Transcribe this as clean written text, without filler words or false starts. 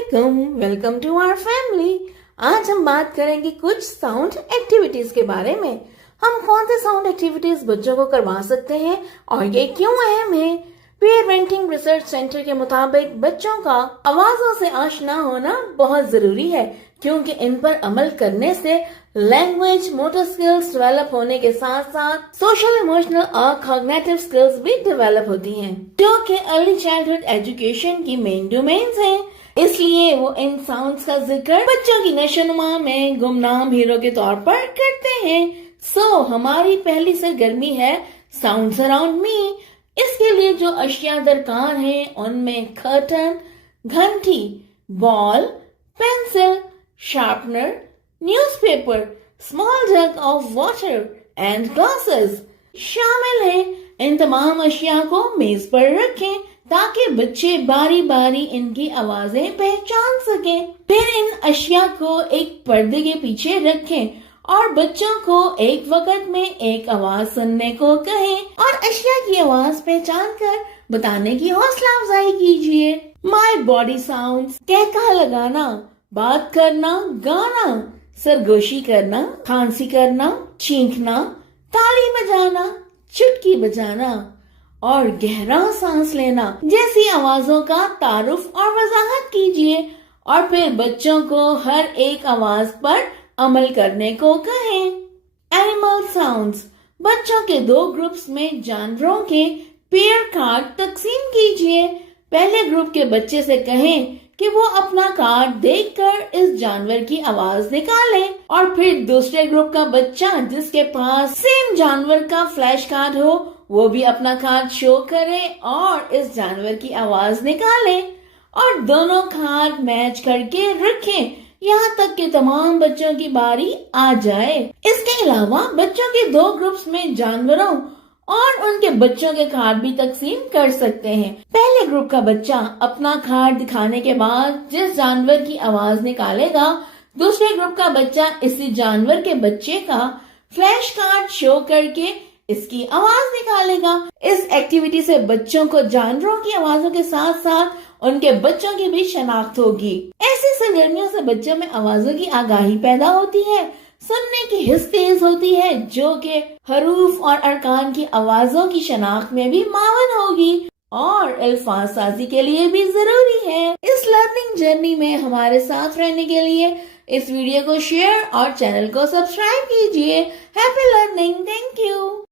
वालेकुम, welcome to our family. आज हम बात करेंगे कुछ साउंड एक्टिविटीज के बारे में। हम कौन से साउंड एक्टिविटीज बच्चों को करवा सकते हैं और ये क्यों अहम है। पेरेंटिंग रिसर्च सेंटर के मुताबिक बच्चों का आवाजों से आशना होना बहुत जरूरी है, क्योंकि इन पर अमल करने से लैंग्वेज, मोटर स्किल्स डेवलप होने के साथ साथ सोशल, इमोशनल और कॉग्निटिव स्किल्स भी डेवलप होती हैं, जो कि अर्ली चाइल्डहुड एजुकेशन की मेन डोमेन्स हैं। इसलिए वो इन साउंड्स का जिक्र बच्चों की नशोनुमा में गुमनाम हीरो के तौर पर करते हैं। हमारी पहली सरगर्मी है साउंड्स अराउंड मी। इसके लिए जो अशिया दरकार हैं उनमें कर्टन, घंटी, ball, pencil, sharpener, newspaper, small jug of water and glasses शामिल हैं। इन तमाम अशिया को मेज पर रखें ताकि बच्चे बारी बारी इनकी आवाजें पहचान सकें। फिर इन अशिया को एक पर्दे के पीछे रखें और बच्चों को एक वक्त में एक आवाज सुनने को कहें और अशिया की आवाज पहचान कर बताने की हौसला अफजाई कीजिए। माई बॉडी साउंड्स, कहका लगाना, बात करना, गाना, सरगोशी करना, खांसी करना, छींकना, ताली बजाना, चुटकी बजाना और गहरा सांस लेना जैसी आवाजों का तारुफ और वजाहत कीजिए और फिर बच्चों को हर एक आवाज पर अमल करने को कहें। एनिमल साउंड्स, बच्चों के दो ग्रुप्स में जानवरों के पेयर कार्ड तकसीम कीजिए। पहले ग्रुप के बच्चे से कहें कि वो अपना कार्ड देखकर इस जानवर की आवाज निकाले और फिर दूसरे ग्रुप का बच्चा जिसके पास सेम जानवर का फ्लैश कार्ड हो वो भी अपना कार्ड शो करे और इस जानवर की आवाज निकाले और दोनों कार्ड मैच करके रखें यहाँ तक कि तमाम बच्चों की बारी आ जाए। इसके अलावा बच्चों के दो ग्रुप्स में जानवरों और उनके बच्चों के कार्ड भी तकसीम कर सकते हैं। पहले ग्रुप का बच्चा अपना कार्ड दिखाने के बाद जिस जानवर की आवाज निकालेगा, दूसरे ग्रुप का बच्चा इसी जानवर के बच्चे का फ्लैश कार्ड शो करके इसकी आवाज निकालेगा। इस एक्टिविटी से बच्चों को जानवरों की आवाजों के साथ साथ उनके बच्चों की भी शनाख्त होगी। ऐसी सरगर्मियों से बच्चों में आवाजों की आगाही पैदा होती है, सुनने की हिस्स तेज होती है, जो कि हरूफ और अरकान की आवाजों की शनाख्त में भी मावन होगी और अल्फाज साजी के लिए भी जरूरी है। इस लर्निंग जर्नी में हमारे साथ रहने के लिए इस वीडियो को शेयर और चैनल को सब्सक्राइब कीजिए। Happy learning, thank you.